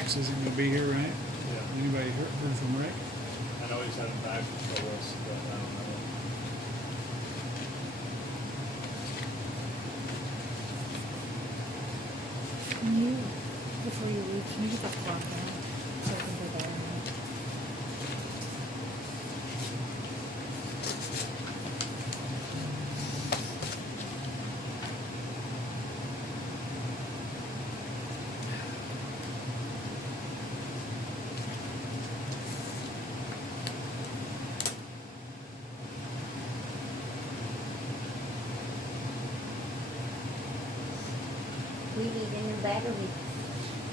Max isn't gonna be here, right? Yeah. Anybody heard from Rick? I know he's having back troubles, but I don't know. Can you, before you leave, can you get that clock out? So I can put that on there. We need a new battery.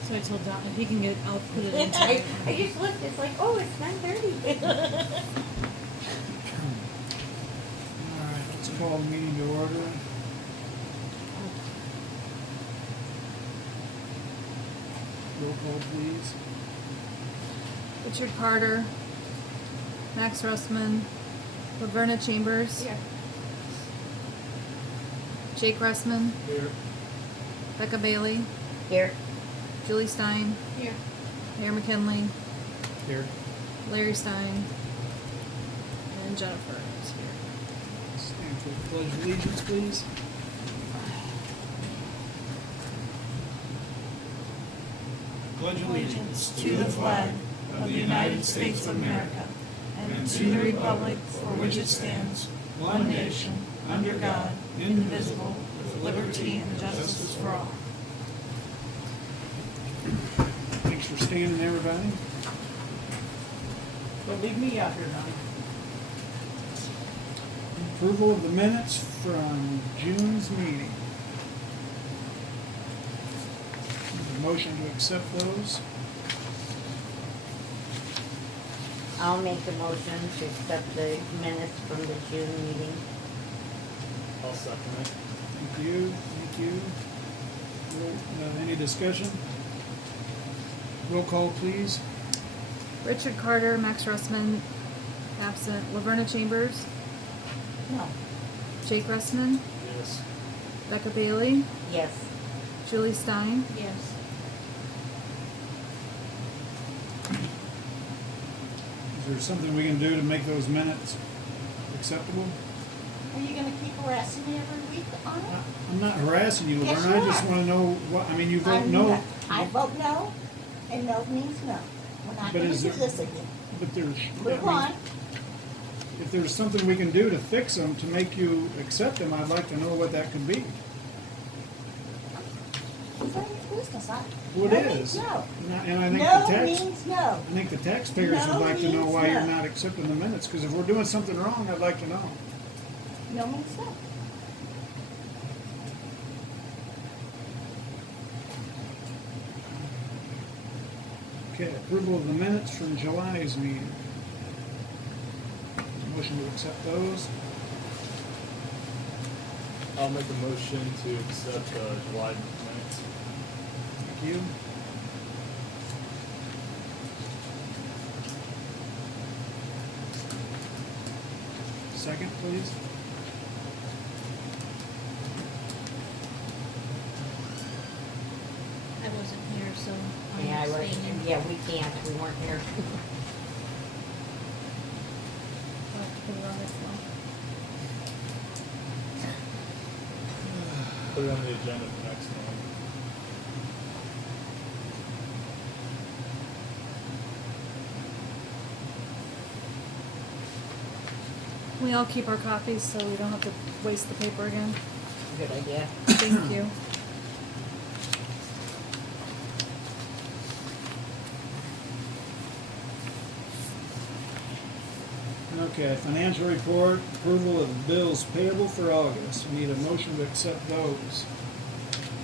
So I told Don, if he can get, I'll put it in. I just looked, it's like, oh, it's 9:30. Alright, let's call the meeting to order. Roll call, please. Richard Carter, Max Russman, Laverna Chambers, Here. Jake Russman, Here. Becca Bailey, Here. Julie Stein, Here. Mayor McKinley, Here. Larry Stein, and Jennifer is here. Stand for the pledge of allegiance, please. Pledge Allegiance to the flag of the United States of America and to the republic for which it stands, one nation, under God, indivisible, with liberty and justice for all. Thanks for standing, everybody. Don't leave me out here, Donnie. Approval of the minutes from June's meeting. A motion to accept those. I'll make a motion to accept the minutes from the June meeting. I'll second it. Thank you, thank you. Any discussion? Roll call, please. Richard Carter, Max Russman, absent. Laverna Chambers, No. Jake Russman, Yes. Becca Bailey, Yes. Julie Stein, Yes. Is there something we can do to make those minutes acceptable? Are you gonna keep harassing me every week on it? I'm not harassing you, Yes, Laverne, I you just are. wanna know what, I mean, you vote I'm no. not- I vote no, and no means no. We're not But gonna is do it- this again. But there's, Move on. if there's something we can do to fix them, to make you accept them, I'd like to know what that could be. It's not your business. Well, No it means is. no. And I think No the tax, means no. I think the taxpayers would No like to know means why you're no. not accepting the minutes, cause if we're doing something wrong, I'd like to know. No means no. Okay, approval of the minutes from July's meeting. Motion to accept those. I'll make a motion to accept July minutes. Thank you. Second, please. I wasn't here, so Yeah, I was, yeah, we can't, we weren't here. I'll have to put it on this one. Put it on the agenda for next month. We all keep our copies so we don't have to waste the paper again. Good idea. Thank you. Okay, financial report, approval of the bills payable for August. We need a motion to accept those.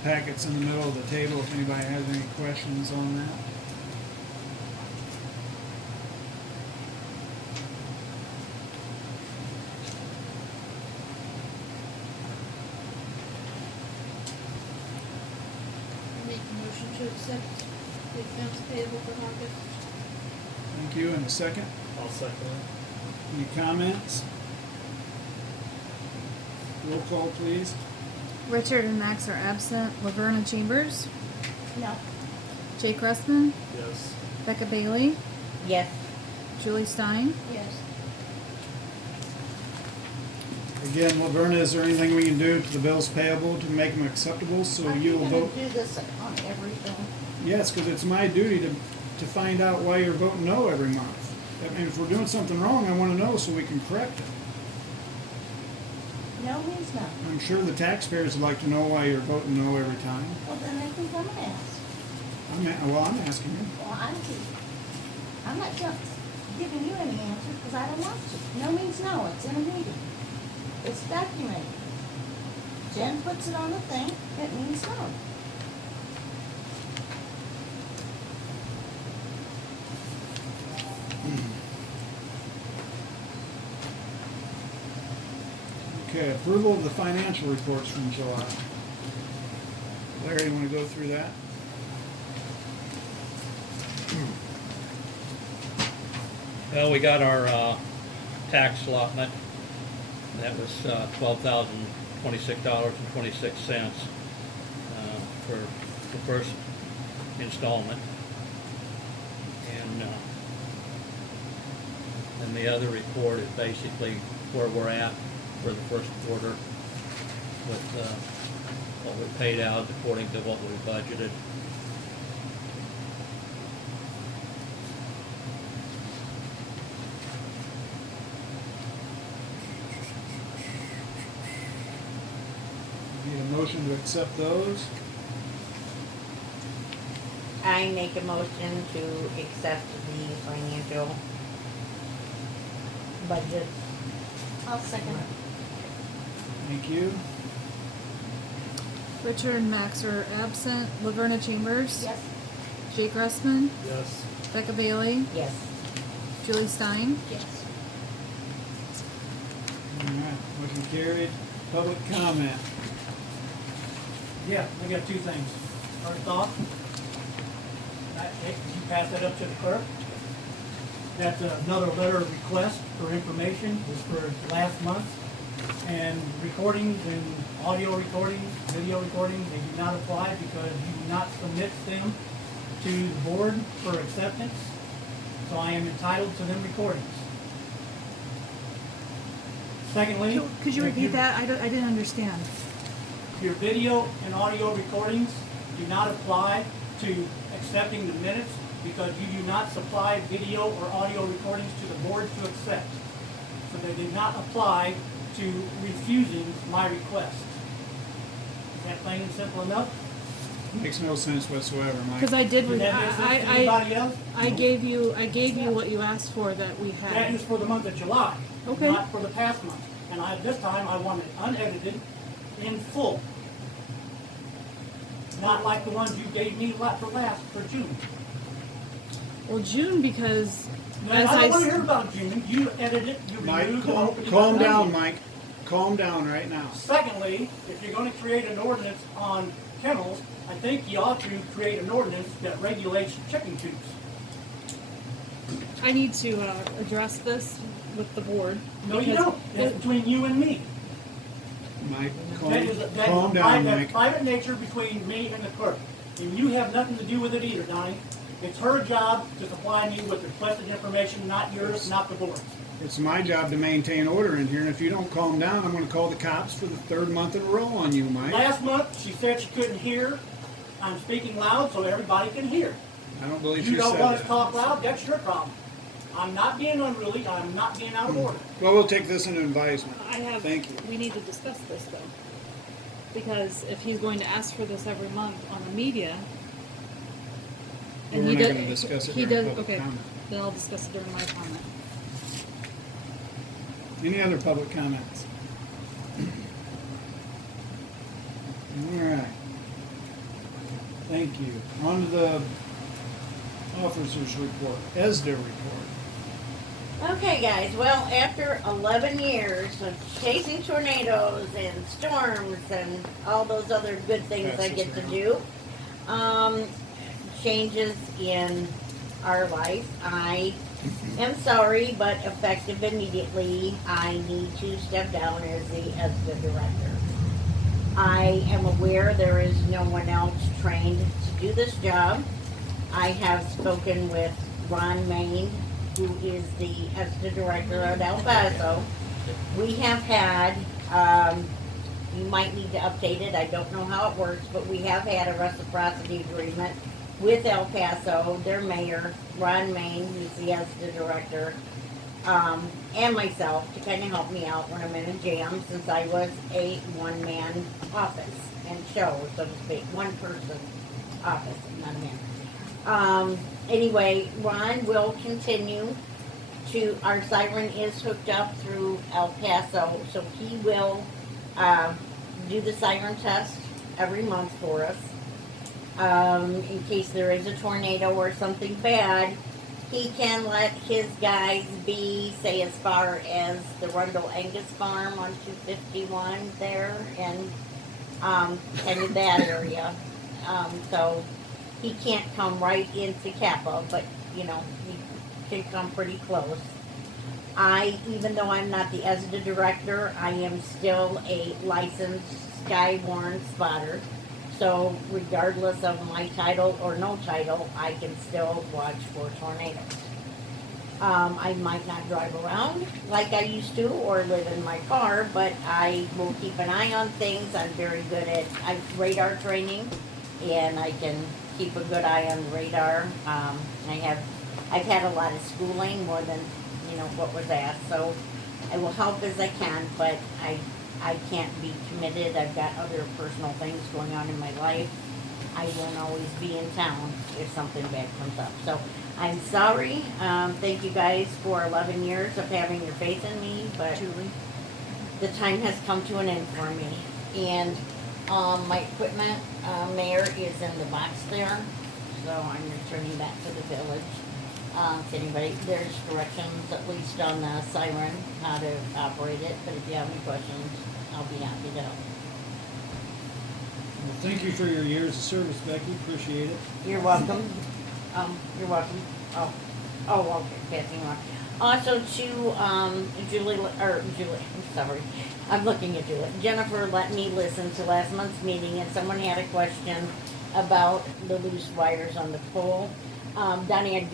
Packets in the middle of the table, if anybody has any questions on that. Make a motion to accept the accounts payable for August. Thank you, and a second. I'll second it. Any comments? Roll call, please. Richard and Max are absent. Laverna Chambers, No. Jake Russman, Yes. Becca Bailey, Yes. Julie Stein. Yes. Again, Laverna, is there anything we can do to the bills payable to make them acceptable, so Are you you will gonna vote? do this on everything? Yes, because it's my duty to find out why you're voting no every month. And if we're doing something wrong, I want to know so we can correct it. No means no. I'm sure the taxpayers would like to know why you're voting no every time. Well, then I think I'm gonna ask. I'm asking you. Well, I'm not just giving you any answers because I don't want to. No means no, it's in a meeting. It's documented. Jen puts it on the thing, it means no. Okay, approval of the financial reports from July. Larry, you want to go through that? Well, we got our tax allotment. That was $12,026.26 for the first installment. And then the other report is basically where we're at for the first quarter with what we paid out according to what we budgeted. Need a motion to accept those? I make a motion to accept the financial budget. I'll second it. Thank you. Richard and Max are absent. Laverna Chambers. Yes. Jake Russman, Yes. Becca Bailey, Yes. Julie Stein. Yes. All right, motion carried. Public comment. Yeah, I got two things. First off, you pass that up to the clerk. That's another letter of request for information, was for last month. And recordings and audio recordings, video recordings, they do not apply because you do not submit them to the board for acceptance. So I am entitled to them recordings. Secondly. Could you if repeat that? I didn't understand. Your video and audio recordings do not apply to accepting the minutes because you do not supply video or audio recordings to the board to accept. So they did not apply to refusing my request. Is that plain and simple enough? Makes no sense whatsoever, Mike. Because I did. Did that make sense to anybody else? I gave you what you asked for that we That had. is for the month of July, Okay. not for the past month. And this time I want it unedited in full. Not like the ones you gave me for June. Well, June because No, as I don't I want to s- hear about June. You edited it, you Mike, removed the opening. calm of the down, meeting. Mike. Calm down right now. Secondly, if you're going to create an ordinance on kennels, I think you ought to create an ordinance that regulates chicken coops. I need to address this with the board. No, you because don't. That's between you and me. Mike, That is calm down, that's Mike. private nature between me and the clerk. And you have nothing to do with it either, Donnie. It's her job to supply me with requested information, not yours, not the board's. It's my job to maintain order in here, and if you don't calm down, I'm gonna call the cops for the third month in a row on you, Mike. Last month, she said she couldn't hear. I'm speaking loud so everybody can hear. I don't believe You you don't said want to that. talk loud, that's your problem. I'm not being unruly, I'm not being out of order. Well, we'll take this into advisement. I have. Thank you. We need to discuss this though, because if he's going to ask for this every month on the media, We're he not does- gonna discuss it he during does. public Okay, comment. then I'll discuss it during my comment. Any other public comments? All right. Thank you. On to the officers' report, ESDA report. Okay, guys, well, after 11 years of chasing tornadoes and storms and all those other good things I get to do, changes in our life, I am sorry, but effective immediately, I need to step down as the ESDA director. I am aware there is no one else trained to do this job. I have spoken with Ron Main, who is the director of El Paso. We have had, you might need to update it, I don't know how it works, but we have had a reciprocity agreement with El Paso, their mayor, Ron Main, who's the ESTA director, and myself to kind of help me out when I'm in a jam, since I was a one-man office and show, so to speak, one-person office, not a man. Anyway, Ron will continue to, our siren is hooked up through El Paso, so he will do the siren test every month for us. In case there is a tornado or something bad, he can let his guys be, say, as far as the Rundle Angus Farm on 251 there, and kind of that area. So he can't come right into Kappa, but he can come pretty close. Even though I'm not the ESDA director, I am still a licensed Skywarn spotter. So regardless of my title or no title, I can still watch for tornadoes. I might not drive around like I used to or live in my car, but I will keep an eye on things. I'm very good at radar training, and I can keep a good eye on radar. I've had a lot of schooling, more than what was asked, so I will help as I can, but I can't be committed. I've got other personal things going on in my life. I won't always be in town if something bad comes up. So I'm sorry. Thank you guys for 11 years of having your faith in me, but the time has come to an end for me. And my equipment, Mayor, is in the box there, so I'm returning that to the village. If anybody, there's directions at least on the siren, how to operate it, but if you have any questions, I'll be happy to help. Well, thank you for your years of service, Becky, appreciate it. You're welcome. You're welcome. Oh, okay, Kathy, you are. Also to, Julie, I'm sorry, I'm looking at Julie. Jennifer let me listen to last month's meeting, and someone had a question about the loose wires on the pole. Donnie,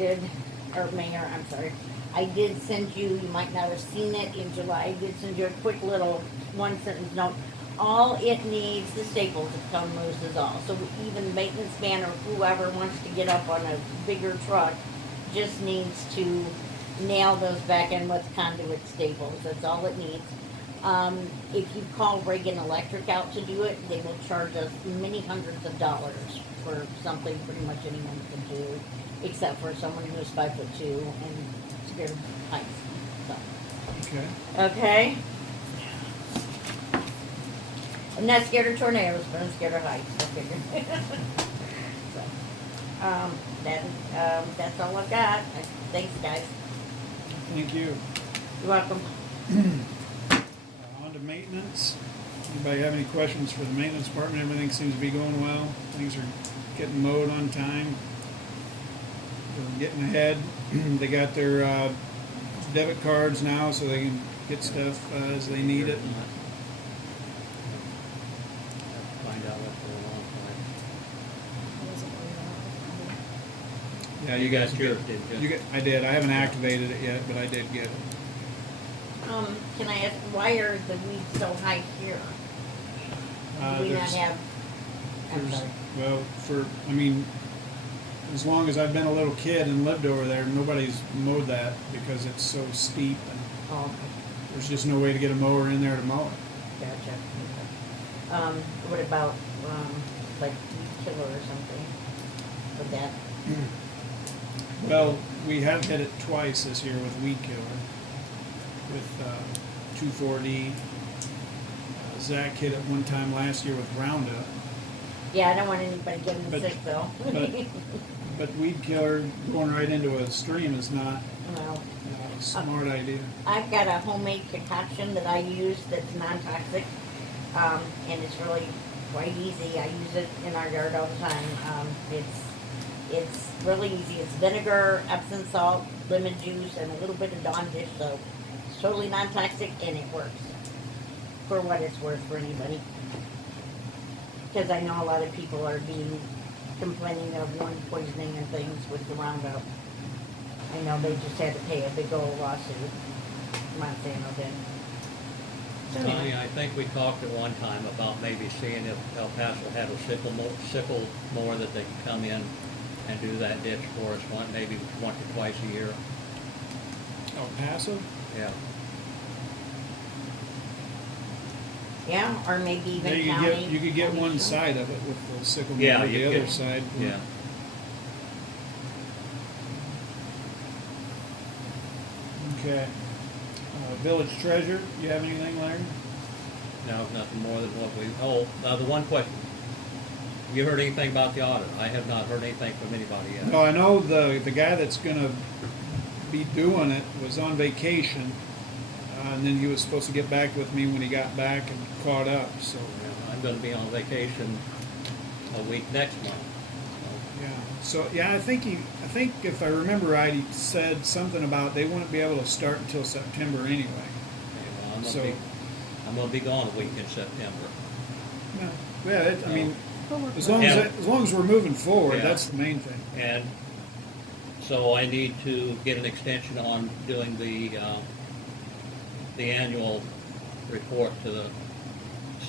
Mayor, I'm sorry. I did send you might not have seen it in July, I did send you a quick little one-sentence note. All it needs, the staples have come loose is all. So even the maintenance man or whoever wants to get up on a bigger truck just needs to nail those back in with conduit staples. That's all it needs. If you call Reagan Electric out to do it, they will charge us many hundreds of dollars for something pretty much anyone can do, except for someone who's 5'2" and scared of heights. So. Okay. Okay. I'm not scared of tornadoes, but I'm scared of heights. I figure. So, that's all I've got. Thanks, guys. Thank you. You're welcome. On to maintenance. Anybody have any questions for the maintenance department? Everything seems to be going well. Things are getting mowed on time. They're getting ahead. They got their debit cards now, so they can get stuff as they need it. Find out what's going on. Yeah, You got yours, didn't you? I did. I haven't activated it yet, but I did get it. Can I ask, why are the weeds so high here? Do we not There's- have? I'm There's- sorry. Well, as long as I've been a little kid and lived over there, nobody's mowed that because it's so steep and Oh, okay. there's just no way to get a mower in there to mow it. Gotcha. Okay. What about, like weed killer or something? Would that? Well, we have hit it twice this year with weed killer, with 2,4-D. Zach hit it one time last year with Roundup. Yeah, I don't want anybody getting But- sick though. But weed killer going right into a stream is not No. a smart idea. I've got a homemade concoction that I use that's non-toxic, and it's really quite easy. I use it in our yard all the time. It's really easy. It's vinegar, Epsom salt, lemon juice, and a little bit of Dawn dish soap. It's totally non-toxic, and it works for what it's worth for anybody. Because I know a lot of people are being complaining of one poisoning and things with the Roundup. I know they just had to pay a big old lawsuit. Monsanto did. So Tony, anyway, I think we talked at one time about maybe seeing if El Paso had a sickle mower that they could come in and do that ditch for us maybe once or twice a year. El Paso? Yeah. yeah, or maybe Yeah, even you county. could you could get county one too. side of it with the sickle mower, Yeah, the you other could. side. Yeah. Okay. Village treasurer, you have anything, Larry? No, nothing more than what the one question. Have you heard anything about the audit? I have not heard anything from anybody yet. No, I know the guy that's gonna be doing it was on vacation, and then he was supposed to get back with me when he got back and caught up, so, I'm gonna be on vacation a week next month. yeah. So, yeah, I think if I remember right, he said something about they wouldn't be able to start until September anyway. Okay, well, So- I'm gonna be gone a week in September. No, yeah, I mean, We'll work as with long it. as long as we're moving forward, Yeah. that's the main thing. And so I need to get an extension on doing the annual report to the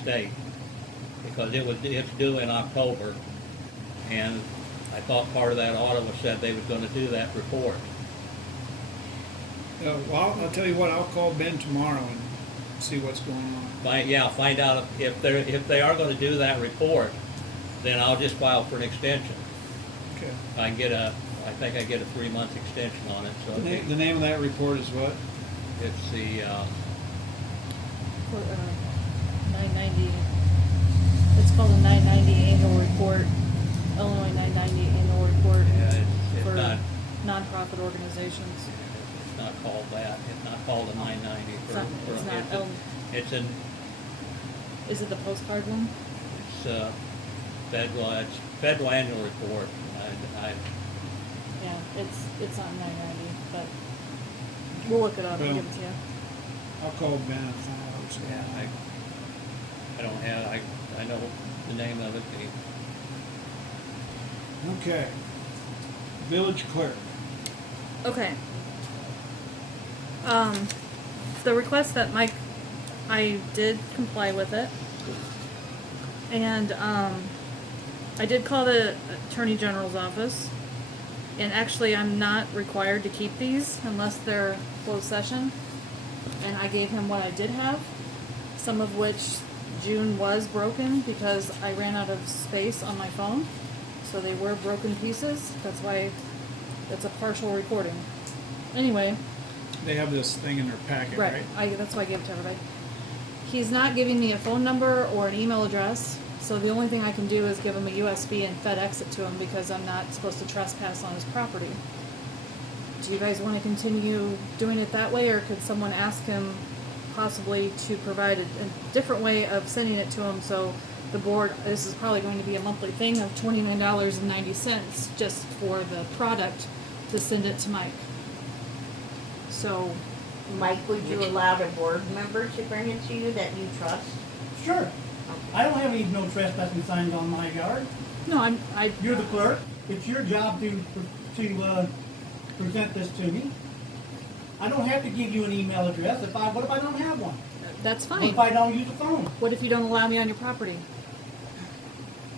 state, because it's due in October, and I thought part of that audit was said they was gonna do that report. Well, I'll tell you what, I'll call Ben tomorrow and see what's going on. Find out if they are gonna do that report, then I'll just file for an extension. Okay. I think I get a 3-month extension on it, so The name of that report is what? it's the, 990. It's called a 990 annual report, Illinois 990 annual report yeah, it's for not, nonprofit organizations. it's not called that, it's not called a 990 It's not, it's not, it's an, is it the postcard one? it's federal annual report. Yeah, it's on 990, but we'll look it up and Well, give it to you. I'll call Ben and find out what's going Yeah, on. I don't have, I know the name of it, Okay. Village clerk. Okay. The request that Mike, I did comply with it. And, I did call the Attorney General's office. And actually, I'm not required to keep these unless they're closed session. And I gave him what I did have, some of which June was broken because I ran out of space on my phone. So they were broken pieces. That's why it's a partial recording. Anyway, They have this thing in their packet, right? that's why I gave it to everybody. He's not giving me a phone number or an email address, so the only thing I can do is give him a USB and FedEx it to him because I'm not supposed to trespass on his property. Do you guys want to continue doing it that way, or could someone ask him possibly to provide a different way of sending it to him, so the board, this is probably going to be a monthly thing of $29.90 just for the product to send it to Mike. So, Mike, would you allow a board member to bring it to you that you trust? Sure. I don't have any no trespassing signs on my yard. no, You're the clerk. It's your job to present this to me. I don't have to give you an email address. What if I don't have one? that's What fine. if I don't use a phone? What if you don't allow me on your property?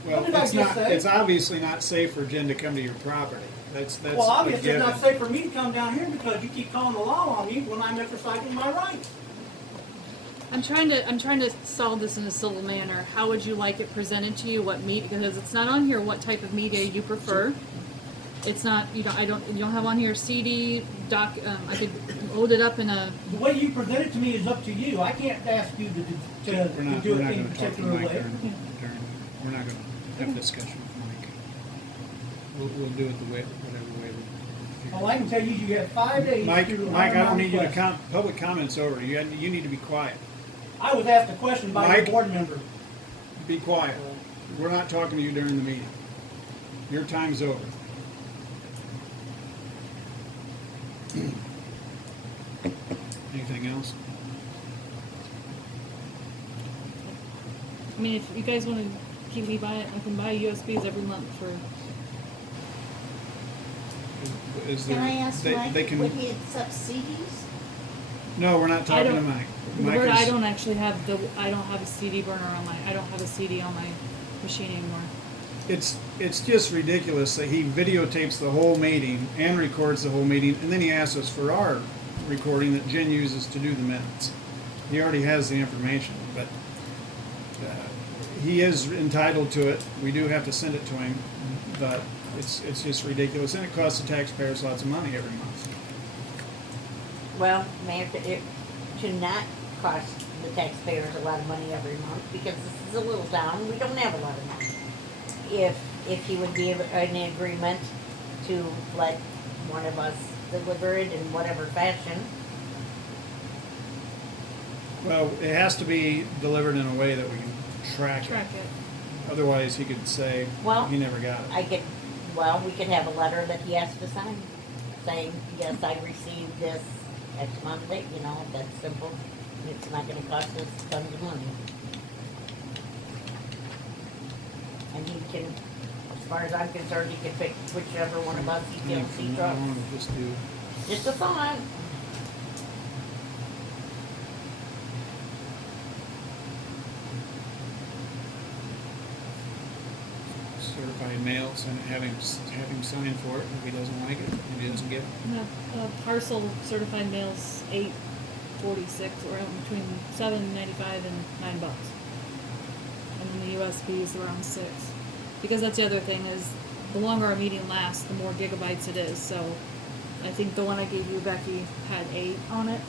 Well, What did I it's just not, say? it's obviously not safe for Jen to come to your property. That's Well, a obviously it's not given. safe for me to come down here because you keep calling the law on me when I'm exercising my rights. I'm trying to solve this in a civil manner. How would you like it presented to you? What because it's not on here what type of media you prefer. It's not, you don't have on here CD, doc, I could load it up in a, The way you present it to me is up to you. I can't ask you to We're not do it in a gonna talk to particular Mike way. we're not gonna have a discussion with Mike. We'll do it the way, whatever way we. All I can tell you is you have 5 days Mike, to I honor don't my need you to request. public comments over. You need to be quiet. I was asked a question by Mike? a board member. Be quiet. We're not talking to you during the meeting. Your time's over. Anything else? I mean, if you guys want to keep me by it, I can buy USBs every month for is Can there, I ask they Mike, can, would he accept CDs? no, we're not talking to don't- Mike. The Mike word, I is- don't actually have I don't have a CD burner on I don't have a CD on my machine anymore. It's just ridiculous that he videotapes the whole meeting and records the whole meeting, and then he asks us for our recording that Jen uses to do the minutes. He already has the information, but he is entitled to it. We do have to send it to him, but it's just ridiculous, and it costs the taxpayers lots of money every month. Well, Mayor, it should not cost the taxpayers a lot of money every month, because this is a little town, we don't have a lot of money. If he would be in agreement to let one of us deliver it in whatever fashion. Well, it has to be delivered in a way that we can track Track it. it. Otherwise, he could say Well, he never got it. We could have a letter that he has to sign, saying, yes, I received this X amount of date, that's simple. It's not gonna cost us tons of money. And he can, as far as I'm concerned, he can pick whichever one of us he feels he I trusts. want to just do. Just a thought. Certified mail, send it, have him sign for it. If he doesn't like it, if he doesn't get it. No, parcel certified mail's $8.46, around between $7.95 and $9. And then the USB is around $6. Because that's the other thing is, the longer our meeting lasts, the more gigabytes it is. So, I think the one I gave you, Becky, had 8 on it.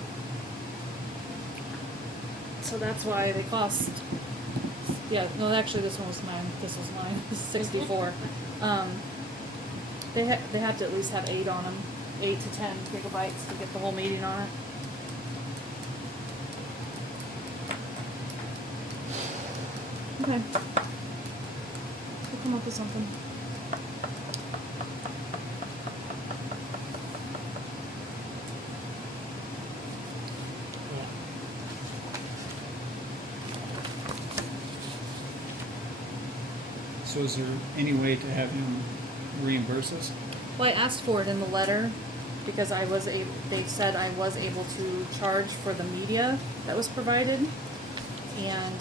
So that's why they cost. Yeah, no, actually, this one was mine. This was mine. This is 64. They have to at least have 8 on them, 8 to 10 gigabytes to get the whole meeting on it. Okay. We'll come up with something. So is there any way to have him reimburse us? Well, I asked for it in the letter because they said I was able to charge for the media that was provided, and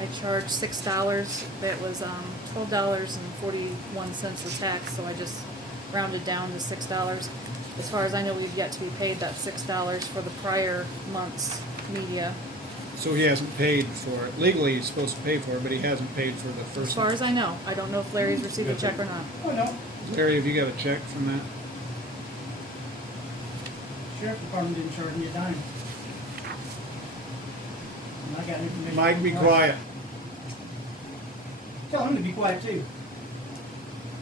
I charged $6. That was $12.41 for tax, so I just rounded down to $6. As far as I know, we've yet to be paid that $6 for the prior month's media. So he hasn't paid for it. Legally, he's supposed to pay for it, but he hasn't paid for the first. As far as I know, I don't know if Larry's received a check or not. Oh, no, Larry, have you got a check from that? sheriff department didn't charge me a dime. And I got information. Mike, be from quiet. Tell him to be quiet too.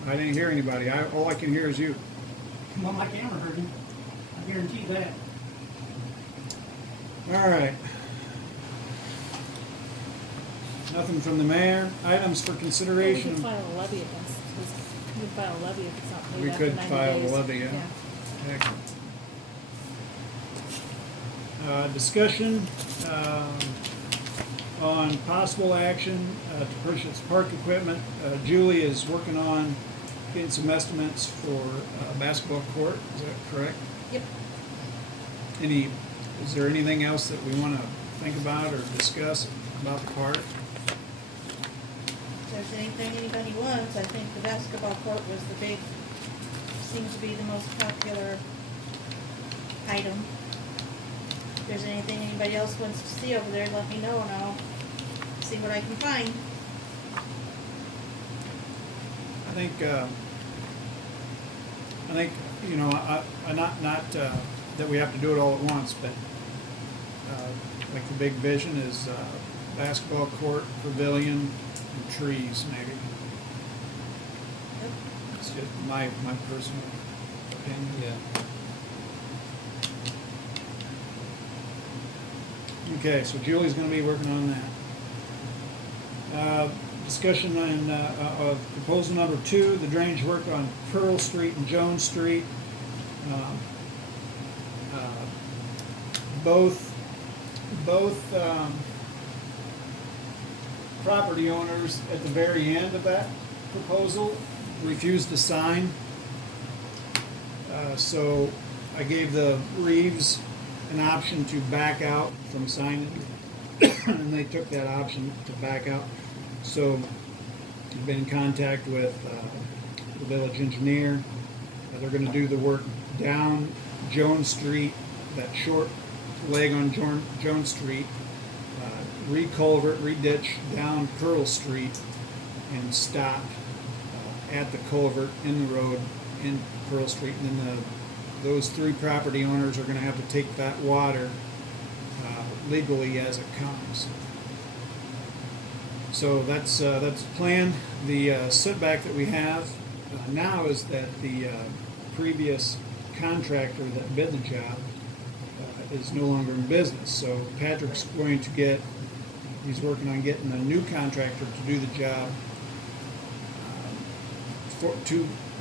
I didn't hear anybody. All I can hear is you. Well, my camera heard him. I guarantee that. All right. Nothing from the mayor. Items for We consideration. could file a levy against, we could file a levy if it's not paid We after could 90 file a days. levy, yeah. Excellent. Discussion on possible action to purchase park equipment. Julie is working on getting some estimates for a basketball court. Is that correct? Yep. Is there anything else that we want to think about or discuss about the park? If there's anything anybody wants, I think the basketball court was seems to be the most popular item. If there's anything anybody else wants to see over there, let me know and I'll see what I can find. I think not that we have to do it all at once, but like the big vision is basketball court, pavilion, and trees maybe. Yep. It's just my personal opinion. Yeah. Okay, so Julie's going to be working on that. Discussion on of proposal number 2, the drainage work on Pearl Street and Jones Street. Both property owners at the very end of that proposal refused to sign. so I gave the Reeves an option to back out from signing, and they took that option to back out. So I've been in contact with the village engineer. They're gonna do the work down Jones Street, that short leg on Jones Street, re-culvert, re-ditch down Pearl Street, and stop at the culvert in the road in Pearl Street. And then those 3 property owners are gonna have to take that water legally as it comes. So that's the plan. The setback that we have now is that the previous contractor that bid the job is no longer in business. So Patrick's going to he's working on getting a new contractor to do the job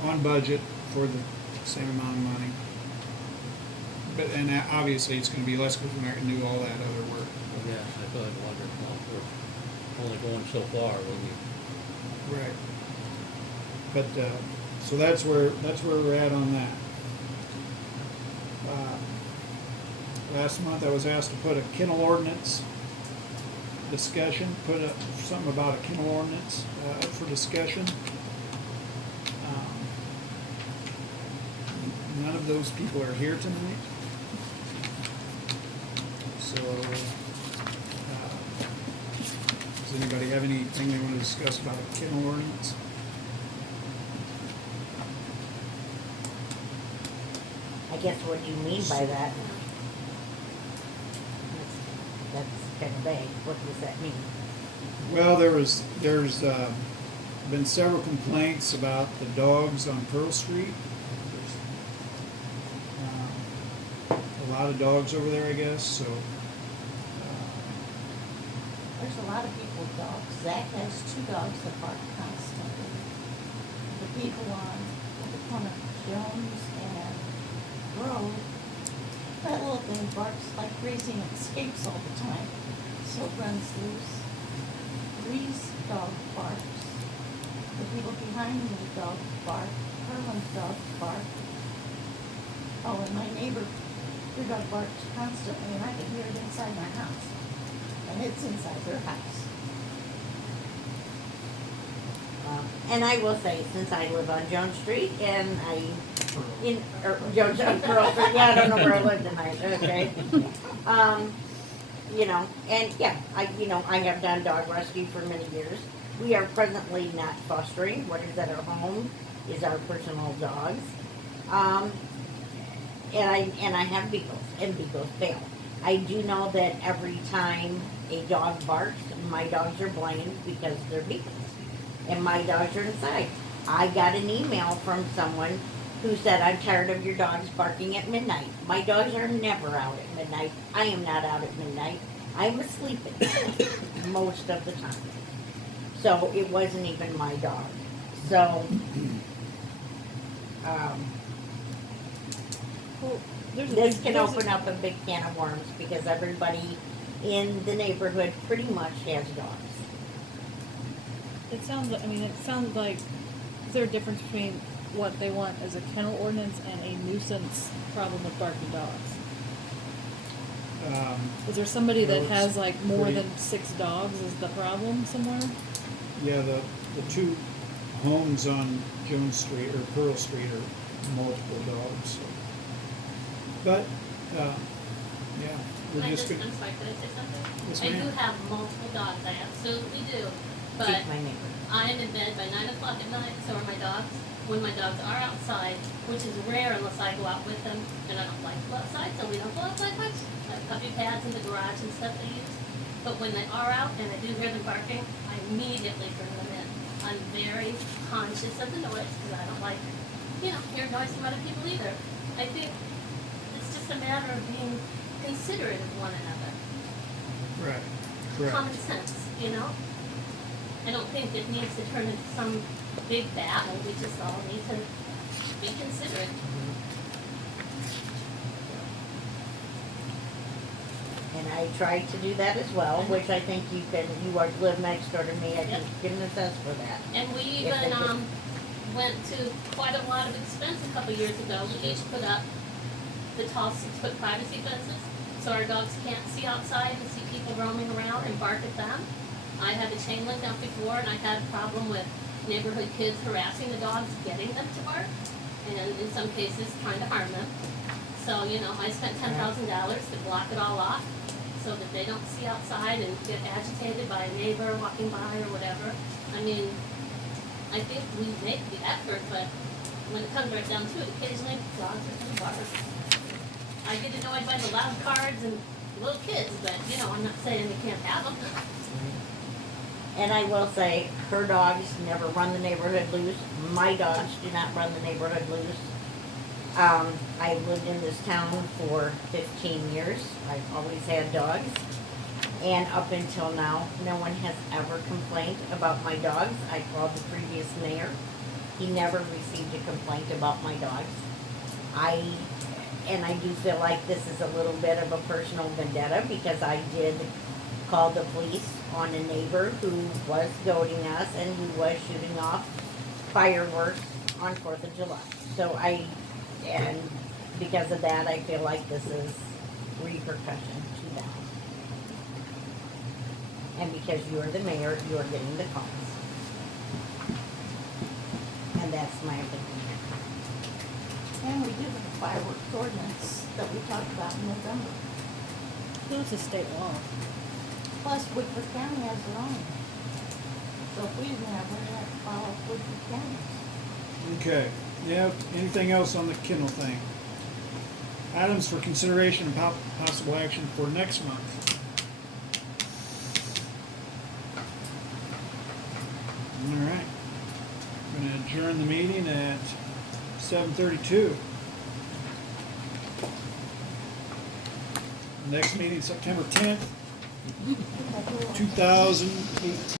on budget for the same amount of money. And obviously it's going to be less because we're not going to do all that other work. Yeah, I thought I'd wonder, well, we're only going so far when you. Right. But so that's where we're at on that. Last month I was asked to put a kennel ordinance discussion, something about a kennel ordinance up for discussion. None of those people are here tonight. So, does anybody have anything they want to discuss about a kennel ordinance? I guess what do you mean by that? That's kind of vague. What does that mean? Well, there's been several complaints about the dogs on Pearl Street. There's a lot of dogs over there, I guess. So There's a lot of people with dogs. Zach has 2 dogs that bark constantly. The people on the corner of Jones and Grove, that little thing barks like crazy and escapes all the time. So it runs loose. Ree's dog barks. The people behind me dog bark. Herman's dog bark. Oh, and my neighbor, her dog barks constantly, and I can hear it inside my house. And it's inside their house. And I will say, since I live on Jones Street and Jones on Pearl Street, yeah, I don't know where I live tonight, okay. And yeah, I have done dog rescue for many years. We are presently not fostering. What is at our home is our personal dogs. And I have beagles, and beagles bail. I do know that every time a dog barks, my dogs are blamed because they're beagles. And my dogs are inside. I got an email from someone who said, I'm tired of your dogs barking at midnight. My dogs are never out at midnight. I am not out at midnight. I'm asleep at night most of the time. So it wasn't even my dog. So, Well, this can open up a big can of worms because everybody in the neighborhood pretty much has dogs. It sounds like, is there a difference between what they want as a kennel ordinance and a nuisance problem with barking dogs? Is there somebody that well, has it's like more pretty- than 6 dogs is the problem somewhere? yeah, the 2 homes on Jones Street or Pearl Street are multiple dogs. So. But yeah, we're I'm just gonna. sorry, could I say something? Yes, I do ma'am. have multiple dogs, I absolutely do, but Take my neighbor. I'm in bed by 9 o'clock at night, so are my dogs. When my dogs are outside, which is rare unless I go out with them, and I don't like to go outside, so we don't go outside much. I have puppy pads in the garage and stuff they use. But when they are out and I do hear them barking, I immediately bring them in. I'm very conscious of the noise, because I don't like, hearing noise from other people either. I think it's just a matter of being considerate of one another. Right. Correct. Common sense, I don't think it needs to turn into some big battle. We just all need to be considerate. And I tried to do that as well, which I think you live next door to me, I Yep. can attest for that. And we Yes, I even, do. went to quite a lot of expense a couple years ago. We each put up the tall 6-foot privacy fences, so our dogs can't see outside and see people roaming around and bark at them. I had a chain link out before, and I had a problem with neighborhood kids harassing the dogs, getting them to bark, and in some cases trying to harm them. So, you know, I spent $10,000 to block it all off so that they don't see outside and get agitated by a neighbor walking by or whatever. I mean, I think we make the effort, but when it comes right down to it, occasionally dogs are going to bark. I get annoyed by the loud cards and little kids, but, you know, I'm not saying they can't have them. And I will say, her dogs never run the neighborhood loose. My dogs do not run the neighborhood loose. I've lived in this town for 15 years. I've always had dogs. And up until now, no one has ever complained about my dogs. I called the previous mayor. He never received a complaint about my dogs. And I do feel like this is a little bit of a personal vendetta because I did call the police on a neighbor who was goading us and who was shooting off fireworks on 4th of July. So and because of that, I feel like this is repercussion to them. And because you are the mayor, you are getting the calls. And that's my opinion. And we do have a fireworks ordinance that we talked about in November. It's a state law. Plus, Woodford County has their own. So if we didn't have one, we'd have to follow Woodford County. Okay, yeah, anything else on the kennel thing? Items for consideration and possible action for next month. All right, I'm gonna adjourn the meeting at 7:32. Next meeting, September 10th, 2018.